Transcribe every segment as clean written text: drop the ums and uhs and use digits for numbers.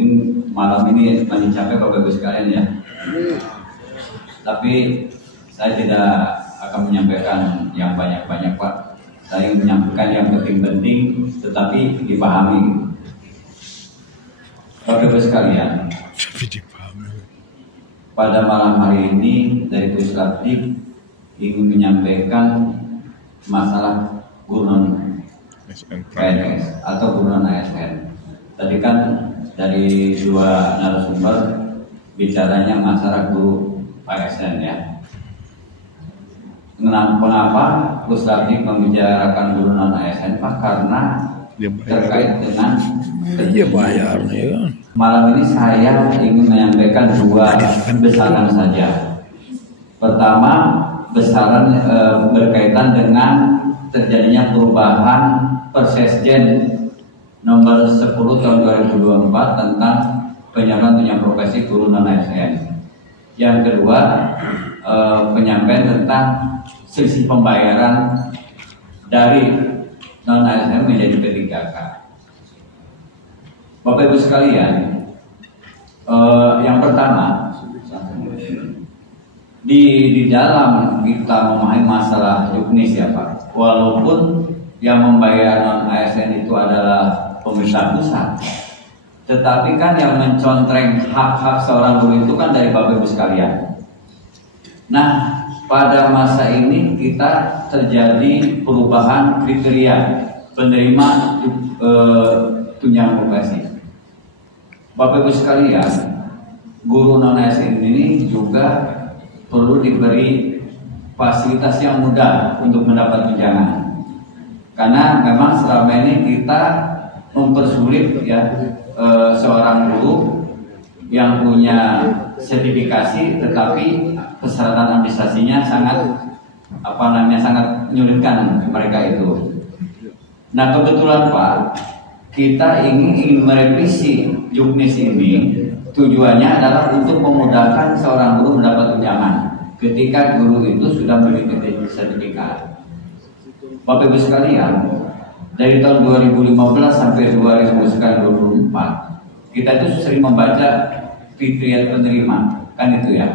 mungkin malam ini masih capek Bapak Ibu sekalian ya. Tapi saya tidak akan menyampaikan yang banyak-banyak Pak. Saya ingin menyampaikan yang penting-penting tetapi dipahami. Bapak Ibu sekalian, pada malam hari ini dari Puslapdik ingin menyampaikan masalah guru non PNS atau guru non ASN. Tadi kan dari dua narasumber bicaranya masalah guru ASN ya. Kenapa Puslapdik membicarakan guru non ASN Pak? Karena terkait dengan bayar ya. Malam ini saya ingin menyampaikan dua besaran saja. Pertama, besaran berkaitan dengan terjadinya perubahan Persesjen nomor 10 tahun 2024 tentang penyaluran tunjangan profesi guru non ASN. Yang kedua, penyampaian tentang selisih pembayaran dari non ASN menjadi P3K. Bapak Ibu sekalian, yang pertama, di dalam kita memahami masalah juknis ya Pak, walaupun yang membayar non ASN itu adalah pemerintah pusat, tetapi kan yang mencontreng hak-hak seorang guru itu kan dari Bapak Ibu sekalian. Nah, pada masa ini kita terjadi perubahan kriteria penerima tunjangan profesi. Bapak Ibu sekalian, guru non ASN ini juga perlu diberi fasilitas yang mudah untuk mendapat tunjangan. Karena memang selama ini kita mempersulit ya seorang guru yang punya sertifikasi tetapi persyaratan administrasinya sangat sangat menyulitkan mereka itu. Nah, kebetulan Pak, kita ingin merevisi juknis ini, tujuannya adalah untuk memudahkan seorang guru mendapat tunjangan ketika guru itu sudah memiliki sertifikat. Bapak Ibu sekalian, dari tahun 2015 sampai 2024 kita itu sering membaca kriteria penerima, kan itu ya.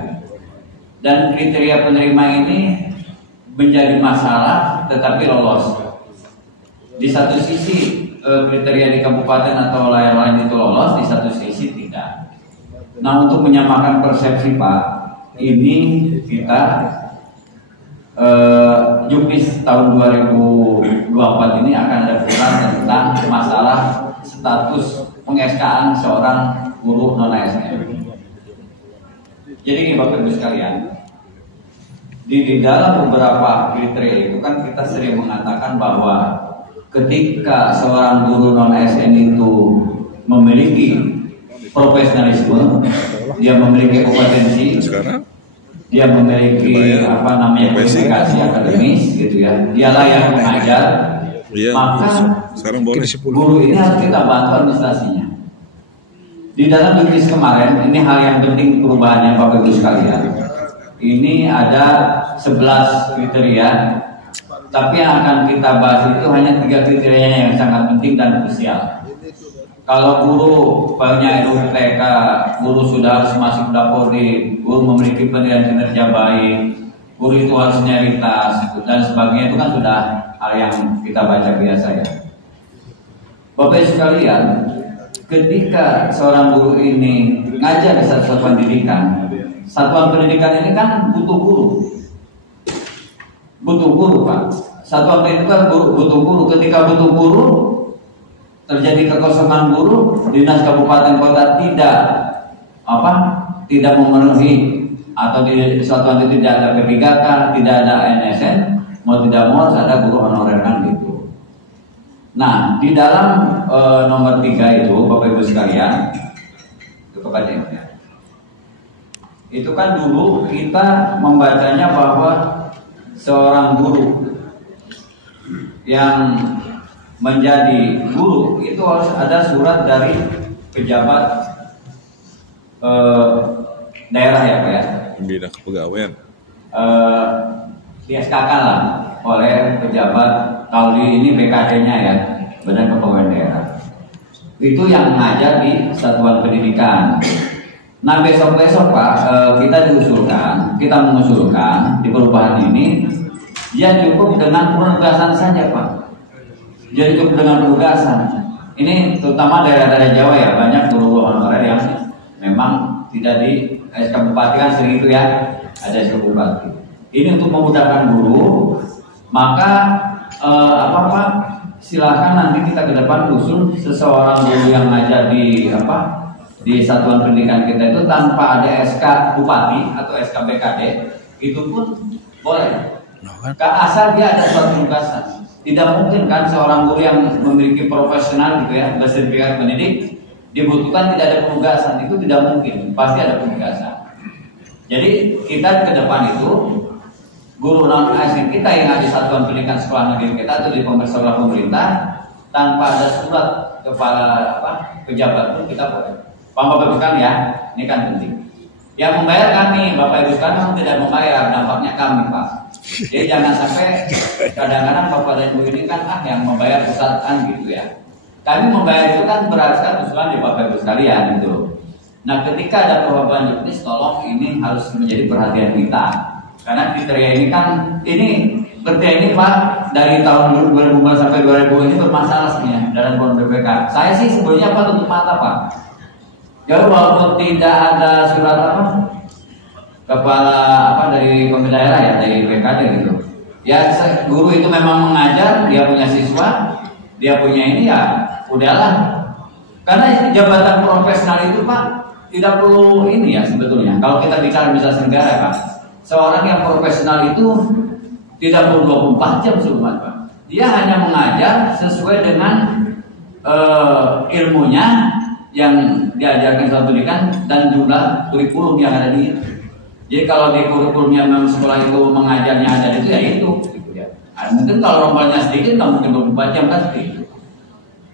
Dan kriteria penerima ini menjadi masalah tetapi lolos. Di satu sisi kriteria di kabupaten atau lain-lain itu lolos, di satu sisi tidak. Nah, untuk menyamakan persepsi Pak, ini kita juknis tahun 2024 ini akan ada peran tentang masalah status peng-SK-an seorang guru non ASN. Jadi Bapak Ibu sekalian, di dalam beberapa kriteria itu kan kita sering mengatakan bahwa ketika seorang guru non ASN itu memiliki profesionalisme, dia memiliki kompetensi, dia memiliki kualifikasi akademis, gitu ya, dia layak mengajar, maka guru ini harus kita bantu administrasinya. Di dalam juknis kemarin, ini hal yang penting perubahannya Bapak Ibu sekalian. Ini ada 11 kriteria, tapi yang akan kita bahas itu hanya 3 kriteria yang sangat penting dan krusial. Kalau guru punya RUPTK, guru sudah harus masuk Dapori, guru memiliki penilaian kinerja baik, guru itu harus senioritas dan sebagainya, itu kan sudah hal yang kita baca biasa ya. Bapak Ibu sekalian, ketika seorang guru ini ngajar di satuan pendidikan ini kan butuh guru Pak. Satuan pendidikan butuh guru. Ketika butuh guru, terjadi kekosongan guru, dinas kabupaten kota tidak memenuhi, atau di satuan itu tidak ada P3K, tidak ada ASN, mau tidak mau harus ada guru honorer kan gitu. Nah, di dalam nomor 3 itu Bapak Ibu sekalian, itu kan dulu kita membacanya bahwa seorang guru yang menjadi guru itu harus ada surat dari pejabat daerah ya Pak ya, bidang kepegawaian, di SKK lah oleh pejabat, kalau ini BKD-nya ya, Badan Kepegawaian Daerah. itu yang mengajar di satuan pendidikan. Nah besok-besok Pak, kita mengusulkan di perubahan ini, dia cukup dengan penugasan saja Pak. Jadi cukup dengan penugasan. Ini terutama daerah-daerah Jawa ya, banyak guru honorer yang memang tidak di SK Bupati kan sering itu ya, ada SK Bupati. Ini untuk memudahkan guru, maka Pak, silakan nanti kita ke depan usul seseorang guru yang ngajar di satuan pendidikan kita itu tanpa ada SK Bupati atau SK BKD, itu pun boleh. Asal dia ada suatu penugasan. Tidak mungkin kan seorang guru yang memiliki profesional gitu ya, bersertifikat pendidik, dibutuhkan tidak ada penugasan, itu tidak mungkin, pasti ada penugasan. Jadi kita ke depan itu guru non ASN kita yang ada di satuan pendidikan sekolah negeri kita atau di sekolah pemerintah tanpa ada surat kepala pejabat pun kita boleh. Bapak Ibu sekalian ya, ini kan penting. Yang membayar kami, Bapak Ibu sekalian tidak membayar, dampaknya kami Pak. Jadi jangan sampai kadang-kadang Bapak dan Ibu ini kan yang membayar perusahaan gitu ya. Kami membayar itu kan berdasarkan usulan di Bapak Ibu sekalian gitu. Nah ketika ada perubahan juknis, tolong ini harus menjadi perhatian kita. Karena kriteria ini kan, kriteria ini Pak, dari tahun 2000 sampai 2000 ini bermasalah sebenarnya dalam program BPK. Saya sih sebenarnya tutup mata Pak. Jadi walaupun tidak ada surat kepala dari pemerintah daerah ya, dari BKD gitu. Ya guru itu memang mengajar, dia punya siswa, dia punya ini ya udahlah. Karena jabatan profesional itu Pak tidak perlu ini ya sebetulnya. Kalau kita bicara misalnya negara Pak, seorang yang profesional itu tidak perlu 24 jam sebenarnya Pak. Dia hanya mengajar sesuai dengan ilmunya yang diajarkan satu pendidikan dan jumlah kurikulum yang ada di itu. Jadi kalau di kurikulumnya memang sekolah itu mengajarnya ada itu ya itu gitu ya. Mungkin kalau rombalnya sedikit nggak mungkin 24 jam kan seperti itu.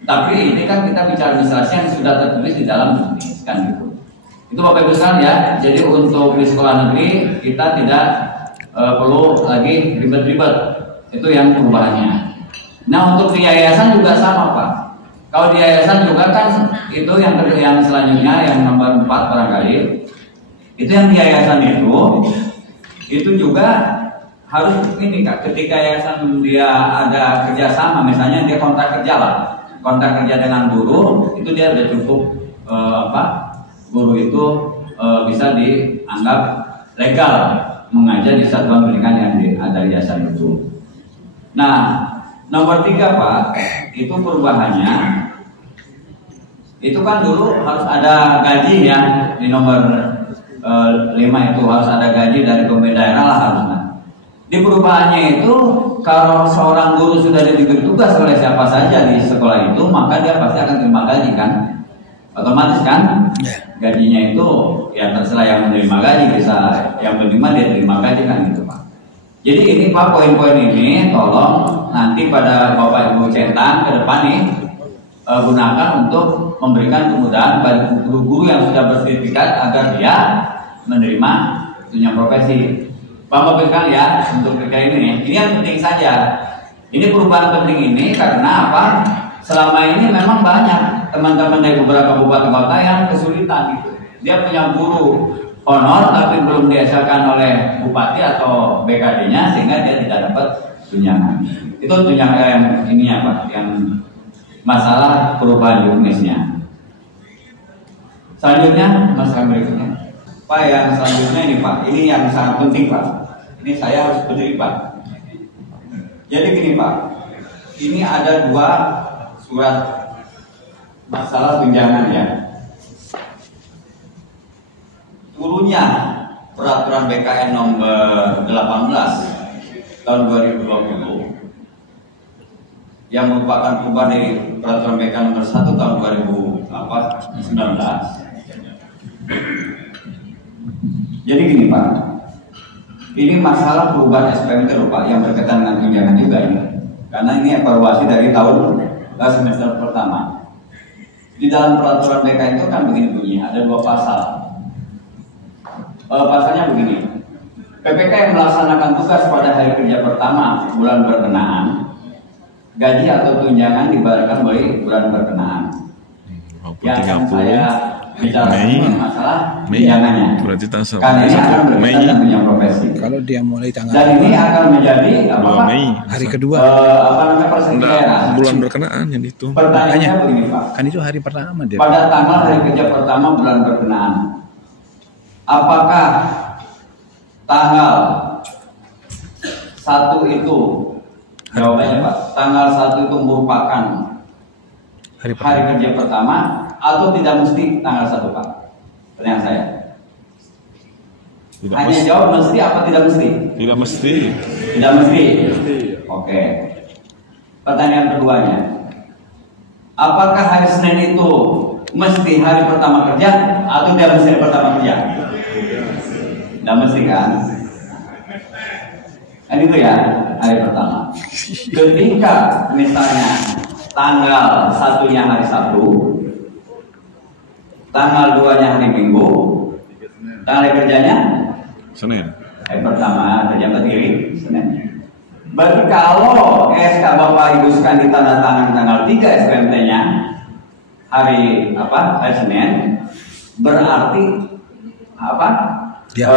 Tapi ini kan kita bicara administrasi yang sudah tertulis di dalam juknis kan gitu. Itu Bapak Ibu sekalian ya. Jadi untuk di sekolah negeri kita tidak perlu lagi ribet-ribet. Itu yang perubahannya. Nah untuk di yayasan juga sama Pak. Kalau di yayasan juga kan itu yang selanjutnya yang nomor 4 barangkali. Itu yang di yayasan itu juga harus ini Kak. Ketika yayasan dia ada kerjasama, misalnya dia kontrak kerja lah, kontrak kerja dengan guru, itu dia sudah cukup guru itu bisa dianggap legal mengajar di satuan pendidikan yang ada di yayasan itu. Nah, nomor 3 Pak, itu perubahannya itu kan dulu harus ada gaji ya di nomor 5 itu harus ada gaji dari pemerintah daerah lah harusnya. Di perubahannya itu kalau seorang guru sudah diberi tugas oleh siapa saja di sekolah itu, maka dia pasti akan terima gaji kan, otomatis kan. Gajinya itu ya terserah yang menerima gaji, bisa yang menerima dia terima gaji kan gitu Pak. Jadi ini Pak, poin-poin ini tolong nanti pada Bapak Ibu centang ke depan nih gunakan untuk memberikan kemudahan bagi guru-guru yang sudah bersertifikat agar dia menerima dunia profesi. Bapak Ibu ya, untuk kerja ini yang penting saja. Ini perubahan penting ini karena apa? Selama ini memang banyak teman-teman dari beberapa kabupaten kota yang kesulitan gitu. Dia punya guru honor tapi belum dihasilkan oleh bupati atau BKD-nya sehingga dia tidak dapat tunjangan. Itu tunjangan yang ininya Pak, yang masalah perubahan juknisnya. Selanjutnya masalah berikutnya Pak, yang selanjutnya ini Pak, ini yang sangat penting Pak. Ini saya harus berdiri Pak. Jadi gini Pak, ini ada 2 surat masalah tunjangan ya. Turunnya peraturan BKN nomor 18 tahun 2020 yang merupakan perubahan dari peraturan BKN nomor 1 tahun 2019. Jadi gini Pak, ini masalah perubahan SPMT loh Pak, yang berkaitan dengan tunjangan juga ini. Karena ini evaluasi dari tahun semester pertama. Di dalam peraturan BKN itu kan begini bunyinya, ada 2 pasal. Pasalnya begini, PPK yang melaksanakan tugas pada hari kerja pertama bulan berkenaan, gaji atau tunjangan dibayarkan mulai bulan berkenaan. yang akan 30 saya bicara Mei. masalah Mei. tunjangannya. Berarti tanggal Karena ini akan 1 Mei. berkaitan dengan profesi. Kalau dia mulai tanggal Dan ini akan menjadi 2 Mei. hari kedua, apa namanya persendi Enggak, daerah. bulan berkenaan yang itu. Pertanyaannya Makanya. begini Pak. kan itu hari pertama dia. Pada tanggal hari kerja pertama bulan berkenaan, apakah tanggal 1 itu, jawabannya Pak, tanggal 1 itu merupakan Hari hari kerja pertama atau tidak mesti tanggal 1 Pak? Pertanyaan saya. Tidak Hanya mesti. jawab mesti apa tidak mesti? Tidak mesti. Tidak mesti. Oke. Pertanyaan keduanya, apakah hari Senin itu mesti hari pertama kerja atau tidak mesti hari pertama kerja? Tidak mesti kan? Kan itu ya hari pertama. Ketika misalnya tanggal 1-nya hari Sabtu, tanggal 2-nya hari Minggu, tanggal hari kerjanya Senin. hari pertama kerja berdiri Senin. Berarti kalau SK Bapak Ibu sekalian ditandatangani tanggal 3 SPMT-nya hari apa? Hari Senin, berarti apa? Ya.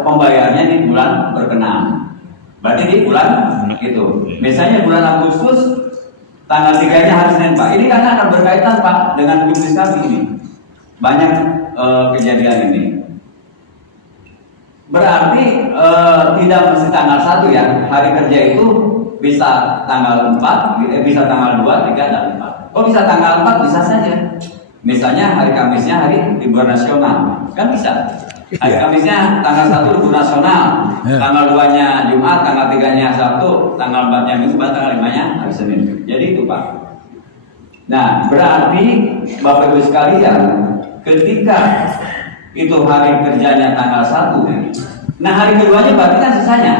Pembayarannya di bulan berkenaan. Berarti di bulan itu. Misalnya bulan Agustus tanggal 3-nya hari Senin Pak. Ini karena akan berkaitan Pak dengan jumlah kami ini. Banyak kejadian ini. Berarti tidak mesti tanggal 1 ya. Hari kerja itu bisa tanggal 4, bisa tanggal 2, 3, dan 4. Kok bisa tanggal 4? Bisa saja. Misalnya hari Kamisnya hari libur nasional. Kan bisa. Hari Kamisnya tanggal 1 libur nasional, tanggal 2-nya Jumat, tanggal 3-nya Sabtu, tanggal 4-nya Minggu, tanggal 5-nya hari Senin. Jadi itu Pak. Nah, berarti Bapak Ibu sekalian, ketika itu hari kerjanya tanggal 1, nah hari keduanya berarti kan sisanya.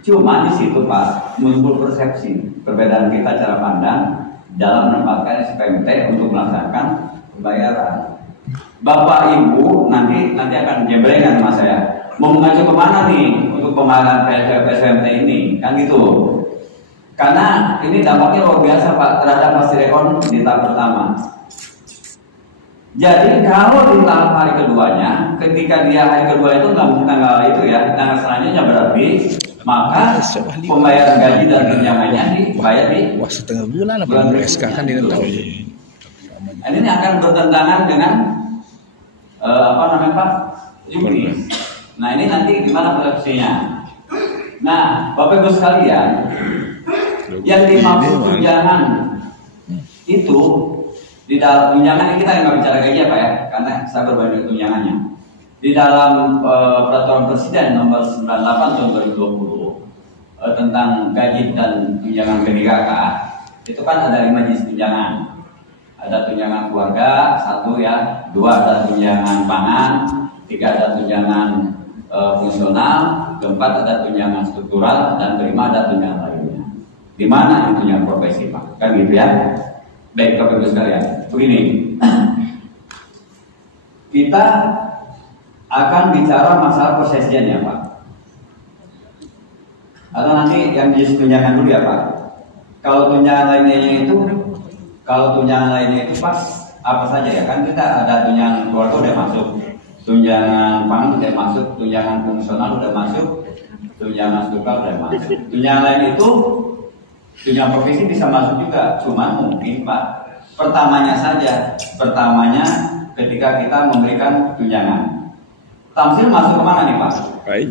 Cuma di situ Pak, muncul persepsi perbedaan kita cara pandang dalam menempatkan SPMT untuk melaksanakan pembayaran. Bapak Ibu nanti akan jembrengan sama saya. Mau mengacu kemana nih untuk pembayaran SPMT ini? Kan gitu. Karena ini dampaknya luar biasa Pak terhadap hasil rekon di tahap pertama. Jadi kalau di tahap hari keduanya, ketika dia hari kedua itu nggak mungkin tanggal itu ya, tanggal selanjutnya berarti maka pembayaran gaji dan tunjangannya dibayar di Wah, setengah bulan apa SK kan dia tahu. ini akan bertentangan dengan apa namanya Pak? Juni. Nah ini nanti gimana persepsinya? Nah Bapak Ibu sekalian, yang dimaksud tunjangan itu di dalam tunjangan ini kita nggak bicara gaji ya Pak ya, karena saya berbanding tunjangannya. Di dalam peraturan Presiden nomor 98 tahun 2020 tentang gaji dan tunjangan P3K itu kan ada 5 jenis tunjangan. Ada tunjangan keluarga 1 ya, 2 ada tunjangan pangan, 3 ada tunjangan fungsional, 4 ada tunjangan struktural, dan 5 ada tunjangan lainnya. Di mana tunjangan profesi Pak? Kan gitu ya. Baik Bapak Ibu sekalian, begini. Kita akan bicara masalah persesian ya Pak. Atau nanti yang jenis tunjangan dulu ya Pak. Kalau tunjangan lainnya itu Pak apa saja ya, kan kita ada tunjangan keluarga udah masuk, tunjangan pangan udah masuk, tunjangan fungsional udah masuk, tunjangan struktural udah masuk. Tunjangan lain itu tunjangan profesi bisa masuk juga, cuma mungkin Pak pertamanya saja, ketika kita memberikan tunjangan. Tamsil masuk kemana nih Pak?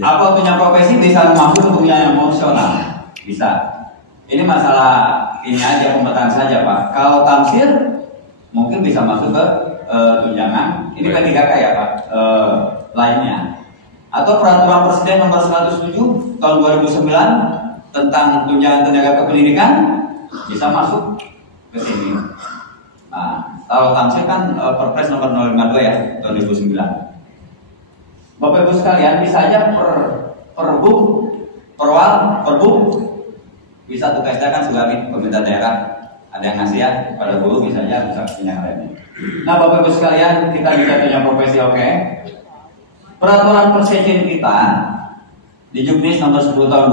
Apa tunjangan profesi bisa masuk ke tunjangan fungsional? Bisa. Ini masalah ini aja pemetaan saja Pak. Kalau tamsil mungkin bisa masuk ke tunjangan. Ini P3K ya Pak. Lainnya. Atau peraturan Presiden nomor 107 tahun 2009 tentang tunjangan tenaga kependidikan bisa masuk ke sini. Nah, kalau tamsil kan Perpres nomor 052 ya tahun 2009. Bapak Ibu sekalian bisa aja perbuk bisa tugas kan sudah pemerintah daerah ada yang ngasih ya pada guru misalnya bisa yang lainnya. Nah Bapak Ibu sekalian, kita juga punya profesi oke. Peraturan persesian kita di Juknis nomor 10 tahun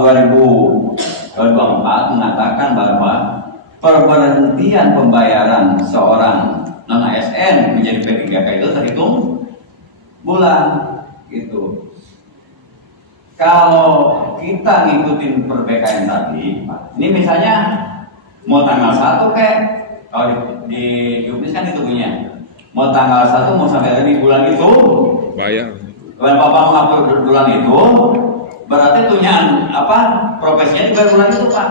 2024 mengatakan bahwa perberhentian pembayaran seorang non ASN menjadi P3K itu terhitung bulan gitu. Kalau kita ngikutin per PKN tadi, ini misalnya mau tanggal 1 kayak kalau di Jupis kan itu punya. Mau tanggal 1 mau sampai di bulan itu Bayar. kalau Bapak mengupload bulan itu berarti tunjangan apa profesinya di bulan itu Pak.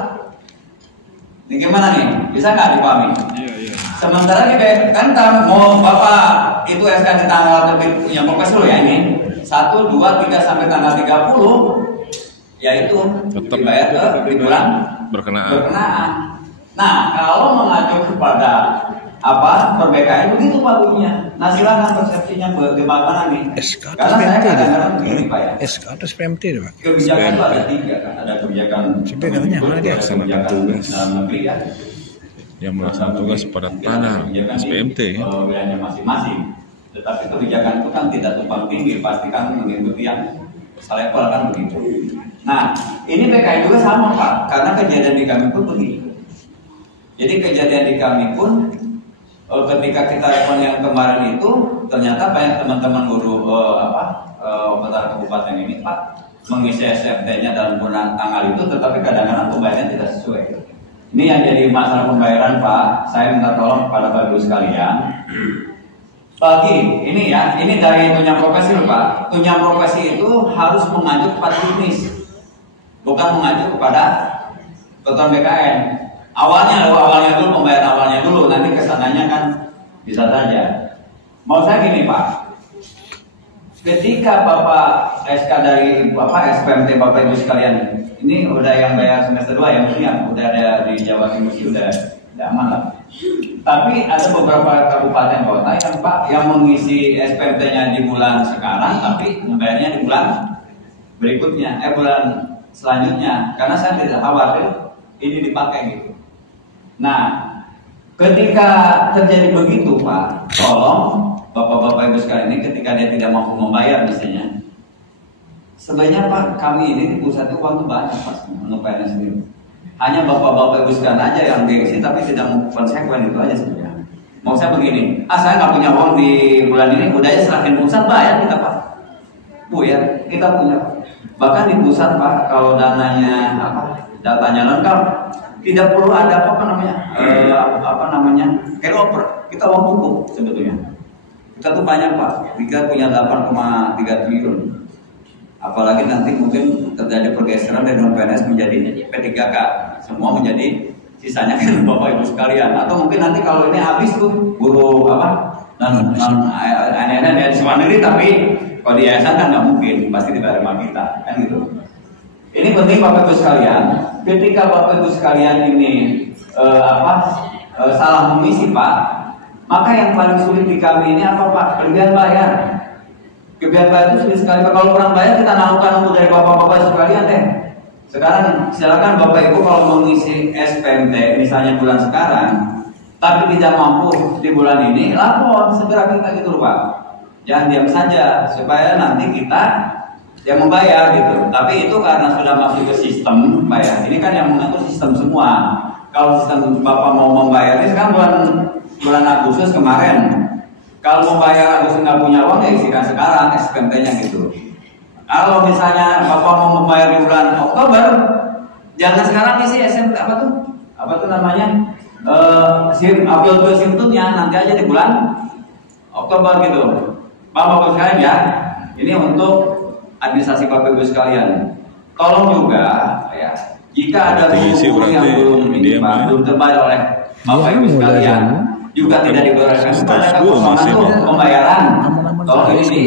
Ini gimana nih? Bisa nggak dipahami? Iya. Sementara kan mau Bapak itu SK di tanggal punya profesi lo ya ini 1, 2, 3 sampai tanggal 30 yaitu Tetap dibayar di bulan berkenaan. Nah kalau mengacu kepada apa perbedaan begitu Pak bunyinya. Nah silakan persepsinya bagaimana nih? SK Karena saya kadang-kadang begini Pak ya. SK atau PMT Pak? Kebijakan itu ada 3 kan, ada kebijakan Sampai katanya mana dia? Laksanakan tugas. dalam negeri ya. Yang melaksanakan tugas pada tanah SPMT ya. Wilayahnya masing-masing. Tetapi kebijakan itu kan tidak tumpang tinggi, pastikan mengikuti yang selevel kan begitu. Nah, ini PKI juga sama Pak, karena kejadian di kami pun begitu. Jadi kejadian di kami pun ketika kita rekon yang kemarin itu ternyata banyak teman-teman guru Petara Kabupaten ini Pak mengisi SFT-nya dalam bulan tanggal itu, tetapi kadang-kadang pembayarannya tidak sesuai. Ini yang jadi masalah pembayaran Pak. Saya minta tolong kepada Bapak Ibu sekalian. Bagi ini ya, ini dari tunjang profesi loh Pak. Tunjang profesi itu harus mengacu kepada bisnis, bukan mengacu kepada ketentuan BKN. Awalnya dulu pembayaran awalnya dulu, nanti kesananya kan bisa saja. Mau saya gini Pak, ketika Bapak SK dari SPMT Bapak Ibu sekalian, ini udah yang bayar semester 2 yang mestinya udah ada di Jawa Timur sih udah aman lah. Tapi ada beberapa kabupaten kota yang Pak yang mengisi SPMT-nya di bulan sekarang, tapi membayarnya di bulan berikutnya, bulan selanjutnya, karena saya tidak khawatir ini dipakai gitu. Nah, ketika terjadi begitu Pak, tolong Bapak-bapak Ibu sekalian ini ketika dia tidak mampu membayar mestinya, sebenarnya Pak kami ini di pusat itu uang itu banyak Pak untuk PNS sendiri. Hanya Bapak-bapak Ibu sekalian aja yang diisi tapi tidak mau konsekuen, itu aja sebenarnya. Mau saya begini, saya nggak punya uang di bulan ini, udah aja serahin pusat bayar kita Pak. Bu ya, kita punya. Bahkan di pusat Pak kalau dananya datanya lengkap, tidak perlu ada carryover. Kita uang cukup sebetulnya. Kita tuh banyak Pak, kita punya 8,3 triliun. Apalagi nanti mungkin terjadi pergeseran dari non PNS menjadi P3K, semua menjadi sisanya kan Bapak Ibu sekalian. Atau mungkin nanti kalau ini habis tuh guru non ANN ya di semua negeri, tapi kalau di yayasan kan nggak mungkin, pasti dibayar sama kita kan gitu. Ini penting Bapak Ibu sekalian. Ketika Bapak Ibu sekalian ini salah mengisi Pak, maka yang paling sulit di kami ini apa Pak? Kelebihan bayar. Kelebihan bayar itu sulit sekali. Kalau kurang bayar kita nanggung dari Bapak-bapak sekalian deh. Sekarang silakan Bapak Ibu kalau mengisi SPMT misalnya bulan sekarang, tapi tidak mampu di bulan ini, lapor segera kita gitu Pak. Jangan diam saja supaya nanti kita yang membayar gitu. Tapi itu karena sudah masuk ke sistem Pak ya. Ini kan yang mengatur sistem semua. Kalau sistem Bapak mau membayar ini sekarang bulan Agustus kemarin. Kalau mau bayar Agustus nggak punya uang ya isikan sekarang SPMT-nya gitu. Kalau misalnya Bapak mau membayar di bulan Oktober, jangan sekarang isi SPMT apa tuh namanya upload ke simptomnya nanti aja di bulan Oktober gitu. Bapak-bapak sekalian ya, ini untuk administrasi Bapak Ibu sekalian. Tolong juga ya, jika ada guru yang belum terbayar oleh Bapak Ibu sekalian, juga tidak dibayarkan pada kekosongan itu pembayaran. Tolong ini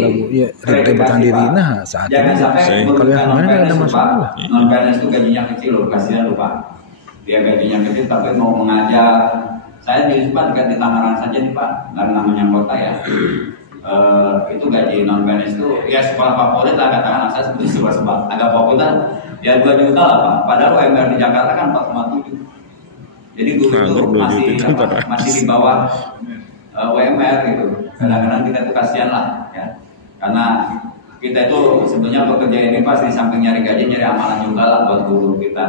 rebutan diri. Nah saat jangan sampai ada masalah. Non PNS itu gajinya kecil loh, kasihan loh Pak. Dia gajinya kecil tapi mau mengajar. Saya di Tangerang saja nih Pak, karena namanya kota ya. Itu gaji non PNS itu ya sekolah favorit lah katakan, saya sebetulnya sebab agak populer ya 2 juta lah Pak. Padahal UMR di Jakarta kan 4,7. Jadi guru itu masih di bawah UMR gitu. Kadang-kadang kita itu kasihan lah ya, karena kita itu sebenarnya bekerja ini pasti di samping nyari gaji, nyari amalan juga lah buat guru kita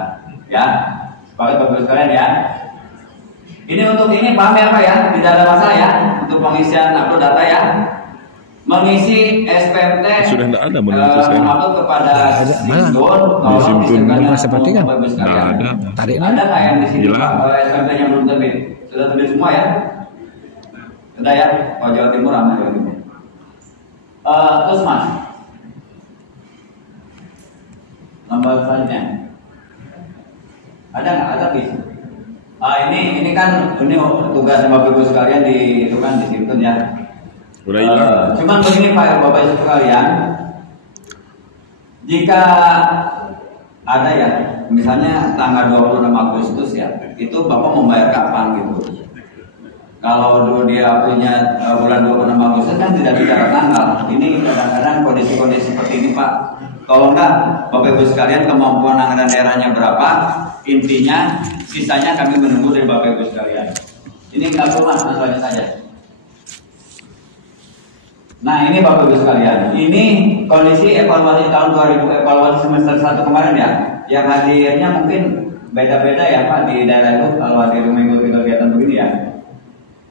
ya. Sepakat Bapak sekalian ya. Ini untuk ini paham ya Pak ya, tidak ada masalah ya. untuk pengisian upload data ya. Mengisi SPMT Sudah tidak ada menurut saya. upload kepada Simdon. Di Simdon seperti kan? Nggak ada. Tarik Ada nggak yang di sini Gila. Pak? SPMT-nya belum terbit. Sudah terbit semua ya? Sudah ya? Oh, Jawa Timur aman Jawa Timur. Terus Mas, nomor selanjutnya ada nggak? Ada bis? Ini kan tugas Bapak Ibu sekalian itu kan di Simdon ya. Udah hilang. Cuman begini Pak Bapak Ibu sekalian, jika ada ya, misalnya tanggal 26 Agustus ya, itu Bapak membayar kapan gitu? Kalau dulu dia punya bulan 26 Agustus kan tidak bicara tanggal. Ini kadang-kadang kondisi-kondisi seperti ini Pak. Kalau enggak, Bapak Ibu sekalian kemampuan anggaran daerahnya berapa? Intinya, sisanya kami menunggu dari Bapak Ibu sekalian. Ini enggak perlu Mas, langsung saja. Nah ini Bapak Ibu sekalian, ini kondisi evaluasi tahun 2000, evaluasi semester 1 kemarin ya. Yang hadirnya mungkin beda-beda ya Pak di daerah itu kalau hadir mengikuti kegiatan begini ya.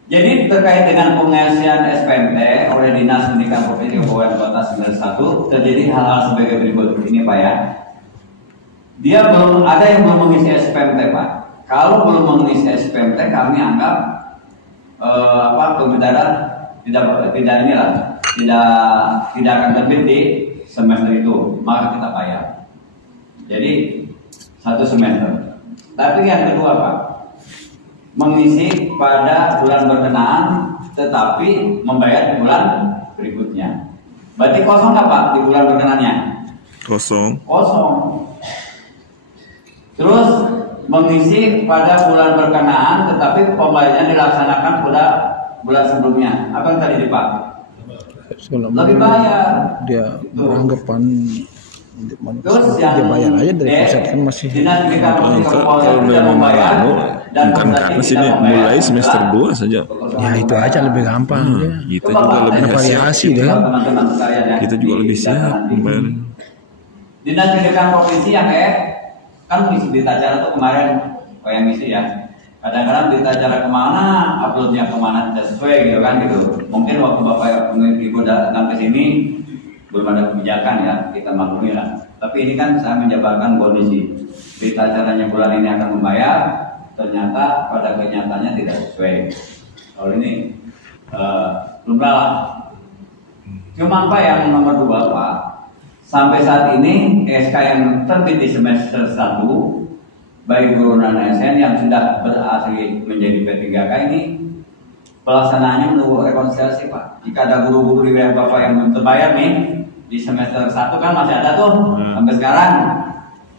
Jadi terkait dengan pengisian SPMT oleh Dinas Pendidikan Provinsi Kabupaten Kota 91 terjadi hal-hal sebagai berikut ini Pak ya. Dia belum ada yang belum mengisi SPMT Pak. Kalau belum mengisi SPMT kami anggap pembedara tidak akan terbit di semester itu, maka kita bayar. Jadi 1 semester. Tapi yang kedua Pak, mengisi pada bulan berkenaan tetapi membayar di bulan berikutnya. Berarti kosong nggak Pak di bulan berkenannya? Kosong. Terus mengisi pada bulan berkenaan tetapi pembayarannya dilaksanakan pada bulan sebelumnya. Apa yang tadi Pak? Lebih bayar. Dia beranggapan Terus yang dia bayar aja dari pusat kan masih. Kalau memang bukan karena sini mulai semester 2 saja. Ya itu aja lebih gampang. Kita juga lebih variasi deh. Kita juga lebih siap membayar. Dinas Pendidikan Provinsi yang kan misi berita acara tuh kemarin yang misi ya. Kadang-kadang berita acara kemana, uploadnya kemana tidak sesuai gitu kan gitu. Mungkin waktu Bapak Ibu datang ke sini belum ada kebijakan ya, kita maklumi lah. Tapi ini kan saya menjabarkan kondisi berita acaranya bulan ini akan membayar, ternyata pada kenyataannya tidak sesuai. Kalau ini lumrah lah. Cuma Pak yang nomor 2 Pak, sampai saat ini SK yang terbit di semester 1 baik guru dan ASN yang sudah berhasil menjadi P3K ini pelaksanaannya menunggu rekonsiliasi Pak. Jika ada guru-guru di wilayah Bapak yang belum terbayar nih di semester 1 kan masih ada tuh sampai sekarang.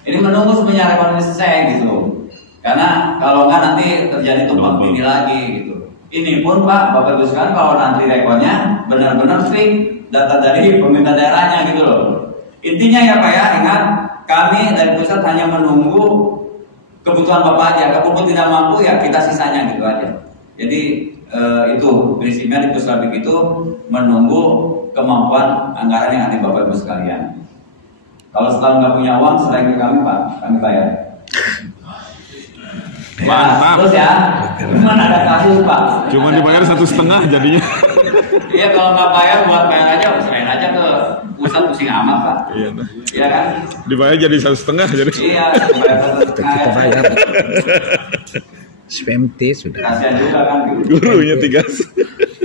Ini menunggu sebenarnya rekonsiliasi selesai gitu. Karena kalau nggak nanti terjadi tumpang tindih lagi gitu. Ini pun Pak, Bapak Ibu sekalian kalau nanti rekonnya benar-benar strict data dari pemerintah daerahnya gitu loh. Intinya ya Pak ya, ingat kami dari pusat hanya menunggu kebutuhan Bapak aja. Kalau tidak mampu ya kita sisanya gitu aja. Jadi itu prinsipnya di Puslabik itu menunggu kemampuan anggaran yang ada di Bapak Ibu sekalian. Kalau setelah nggak punya uang selain ke kami Pak, kami bayar. Wah, terus ya, cuman ada kasus Pak. Cuma dibayar 1,5 jadinya. Iya kalau nggak bayar buat bayar aja, selain aja ke pusat pusing amat Pak. Iya kan? Dibayar jadi 1,5 jadi. Iya, Kita bayar. SPMT sudah. Kasihan juga kan. Gurunya 3.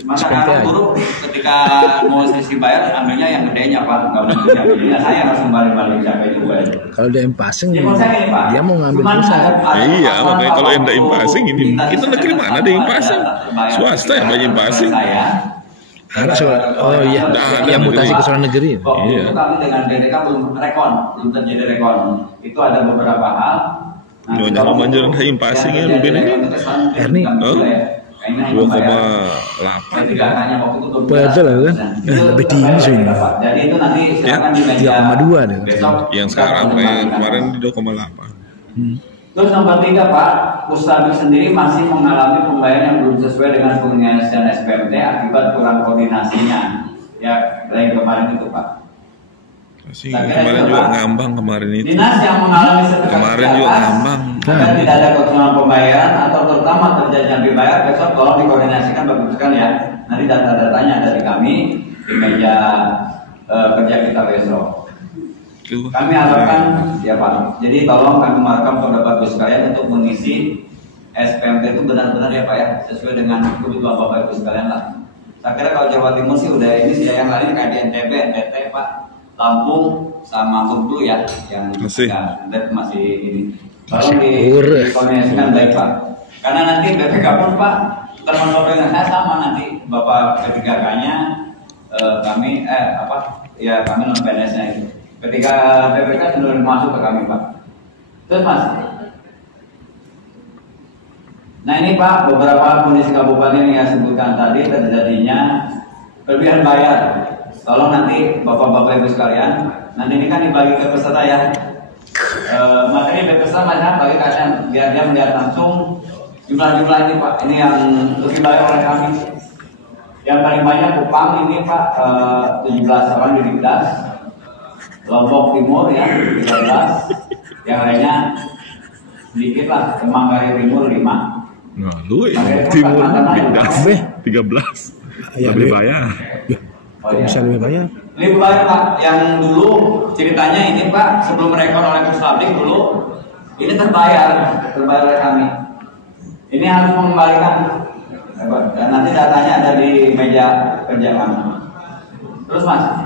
Maka kalau guru ketika mau sesi bayar ambilnya yang gedenya Pak, nggak boleh jadi saya harus balik capek juga. Kalau dia impasing, Ya, ini, Pak. dia mau ngambil Cuman pusat. Iya, makanya kalau yang tidak impasing ini, kita negeri mana ada impasing? Swasta yang banyak impasing. Ada oh iya, yang mutasi ke sekolah negeri. Iya. Kami dengan DDK belum terjadi rekon. Itu ada beberapa hal. Nyonya memanjang impasing ya, Ruben ini. Erni. 2,8. Padahal kan lebih tinggi sih. Jadi itu nanti silakan di meja 3,2 deh. Yang sekarang yang kemarin di 2,8. Terus nomor 3 Pak, Puslabik sendiri masih mengalami pembayaran yang belum sesuai dengan pengisian SPMT akibat kurang koordinasinya. Ya, dari kemarin itu Pak. Kemarin juga ngambang kemarin itu. Dinas yang mengalami Kemarin juga ngambang. Agar tidak ada kekurangan pembayaran atau terutama terjadinya dibayar, besok tolong dikoordinasikan Bapak sekalian ya. Nanti data-datanya ada di kami di meja kerja kita besok. Kami harapkan ya Pak. Jadi tolong kami merekam kepada Bapak Ibu sekalian untuk mengisi SPMT itu benar-benar ya Pak ya, sesuai dengan kebutuhan Bapak Ibu sekalian lah. Saya kira kalau Jawa Timur sih udah ini sih, yang lain kayak di NTB, NTT Pak, Lampung sama Bengkulu ya, yang masih ini. Tolong dikoordinasikan baik Pak. Karena nanti BPK pun Pak, teman-teman dengan saya sama nanti Bapak P3K-nya kami kami non PNS-nya itu. Ketika BPK sudah masuk ke kami Pak. Terus Mas. Nah ini Pak, beberapa kondisi kabupaten yang saya sebutkan tadi terjadinya kelebihan bayar. Tolong nanti Bapak-Bapak Ibu sekalian, nanti ini kan dibagi ke peserta ya. Materi peserta macam bagi kalian biar dia melihat langsung jumlah-jumlah ini Pak. Ini yang lebih bayar oleh kami. Yang paling banyak Kupang ini Pak 17 orang di 13. Lombok Timur ya 13, yang lainnya sedikit lah, Manggarai Timur 5. Nah, lu Timur 13, lebih bayar. Bisa lebih bayar. Lebih bayar Pak. Yang dulu ceritanya ini Pak, sebelum rekor oleh Puslavik dulu, ini terbayar oleh kami. Ini harus mengembalikan. Dan nanti datanya ada di meja kerja kami. Terus Mas.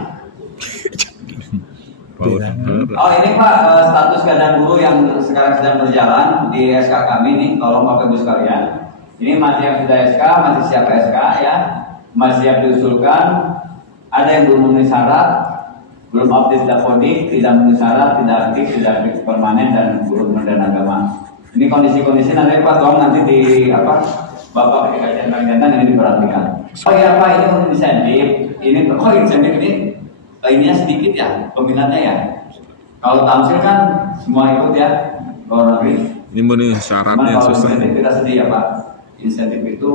Oh ini Pak, status keadaan guru yang sekarang sedang berjalan di SK kami nih, tolong Bapak Ibu sekalian. Ini masih yang sudah SK, masih siap SK ya, masih siap diusulkan. Ada yang belum memenuhi syarat, belum update dapodik, tidak memenuhi syarat, tidak aktif permanen dan belum Kementerian Agama. Ini kondisi-kondisi nanti Pak, tolong nanti di Bapak ketika centang-centang ini diperhatikan. Oh iya Pak, ini untuk insentif. Insentif ini ininya sedikit ya, peminatnya ya. Kalau tamsil kan semua ikut ya, luar negeri. Ini memenuhi syaratnya susah. Insentif kita sedih ya Pak. Insentif itu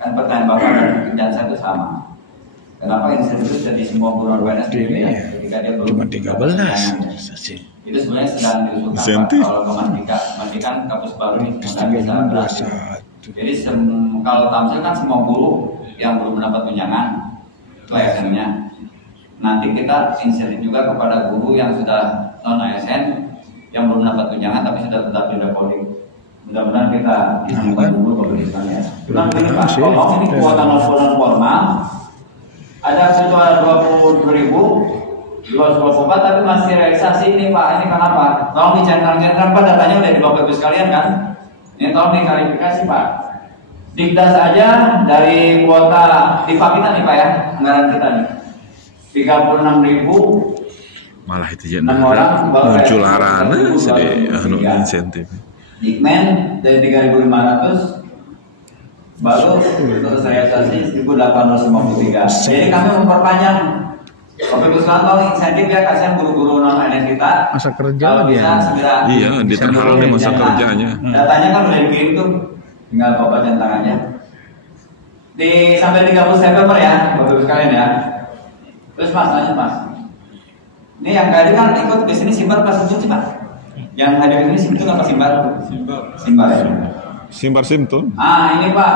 kan pertanyaan Bapak dan kerjaan saya itu sama. Kenapa insentif itu jadi semua guru PNS ya? Ketika dia belum cuma 13. Itu sebenarnya sedang diusulkan Pak. Kalau kan kampus baru ini sudah bisa berhasil. Jadi kalau tamsil kan semua guru yang belum mendapat tunjangan kelayakannya. Nanti kita insentif juga kepada guru yang sudah non ASN yang belum dapat tunjangan tapi sudah tetap di Dapodik. Mudah-mudahan kita menemukan guru kompetisinya ya. Nah ini Pak, kalau ini kuota non formal ada sekitar 22.224 tapi masih realisasi ini Pak. Ini kenapa? Tolong dicentang-centang Pak, datanya udah di Bapak Ibu sekalian kan? Ini tolong diklarifikasi Pak. Dikdas aja dari kuota DIPA kita nih Pak ya, anggaran kita nih 36.000 malah itu jadi muncul arana sedih insentif. Dikmen dari 3.500 baru terus realisasi 1.853. Jadi kami memperpanjang. Bapak Ibu sekalian insentif ya, kasihan guru-guru non PNS kita. Masa kerja kalau bisa segera. Iya, ditahan nih masa kerjanya. Datanya kan udah dikirim tuh, tinggal Bapak centang aja. Di sampai 30 September ya, Bapak Ibu sekalian ya. Terus Mas, lanjut Mas. Ini yang hadir kan ikut di sini Simbar pas sih Pak. Yang hadir ini Simbar apa Simbar? Simbar ya. Simbar Simtul. Ini Pak,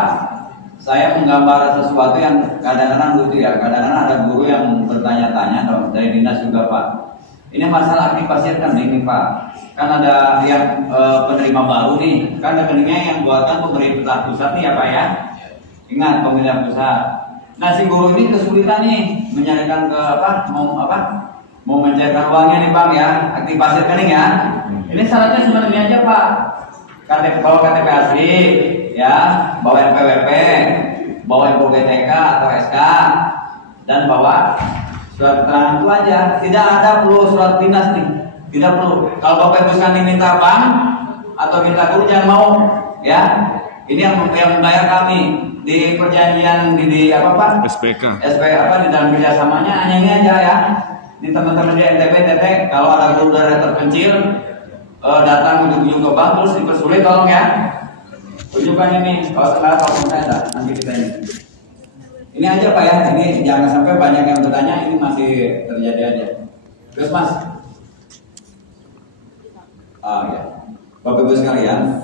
saya menggambar sesuatu yang kadang-kadang lucu ya. Kadang-kadang ada guru yang bertanya-tanya dari dinas juga Pak. Ini masalah aktivasi kan ini Pak. Kan ada yang penerima baru nih. Kan rekeningnya yang buatan pemerintah pusat nih ya Pak ya. Ingat pemerintah pusat. Nah si guru ini kesulitan nih menyarikan ke mau mencairkan uangnya nih Bang ya, aktivasi rekening ya. Ini syaratnya cuma ini aja Pak. Bawa KTP asli ya, bawa NPWP, bawa info GTK atau SK dan bawa surat keterangan itu aja. Tidak ada perlu surat dinas nih, tidak perlu. Kalau Bapak Ibu sekalian minta bank atau minta guru jangan mau ya. Ini yang membayar kami di perjanjian di apa Pak? SPK di dalam kerjasamanya hanya ini aja ya. Di teman-teman di NTB, TT, kalau ada guru daerah terpencil datang ujung-ujung ke bank terus dipersulit tolong ya. Tunjukkan ini, kalau salah telepon saya nanti kita ini. Ini aja Pak ya, ini jangan sampai banyak yang bertanya, ini masih terjadi aja. Terus Mas. Ya. Bapak Ibu sekalian,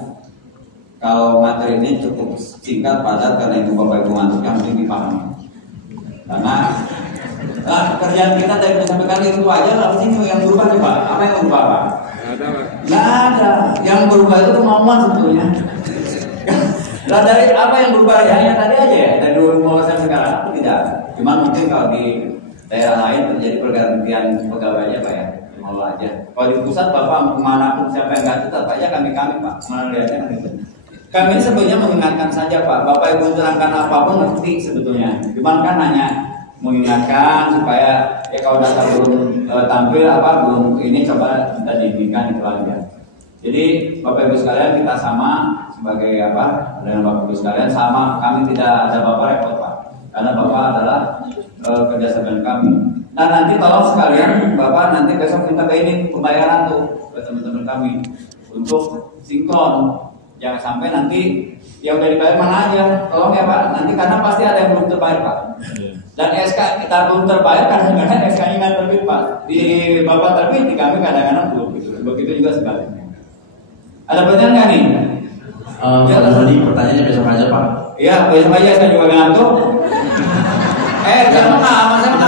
kalau materi ini cukup singkat padat karena itu Bapak Ibu ngantuk yang mungkin dipahami. Karena pekerjaan kita dari sampai kali itu aja lah, apa sih yang berubah coba? Apa yang berubah Pak? Nggak ada. Yang berubah itu kemauan sebetulnya. Lah dari apa yang berubah ya? Hanya tadi aja ya, dari 2015 sampai sekarang itu tidak. Cuman mungkin kalau di daerah lain terjadi pergantian pegawainya Pak ya, mau aja. Kalau di pusat Bapak kemana pun siapa yang nggak tetap aja kami Pak, mana lihatnya gitu. Kami sebenarnya mengingatkan saja Pak, Bapak Ibu terangkan apapun ngerti sebetulnya. Cuman kan hanya mengingatkan supaya ya kalau data belum tampil belum ini coba kita dibimbingkan itu aja. Jadi Bapak Ibu sekalian kita sama sebagai dengan Bapak Ibu sekalian sama, kami tidak ada Bapak repot Pak, karena Bapak adalah kerjasama kami. Nah nanti tolong sekalian Bapak nanti besok minta ini pembayaran tuh ke teman-teman kami untuk sinkron. Jangan sampai nanti yang udah dibayar mana aja, tolong ya Pak. Nanti karena pasti ada yang belum terbayar Pak. Dan SK kita belum terbayar kadang-kadang SK-nya nggak terbit Pak. Di Bapak terbit, di kami kadang-kadang belum. Begitu juga sebaliknya. Ada pertanyaan nggak nih? Tadi pertanyaannya besok aja Pak. Iya besok aja, saya juga ngantuk. Jangan Mas saya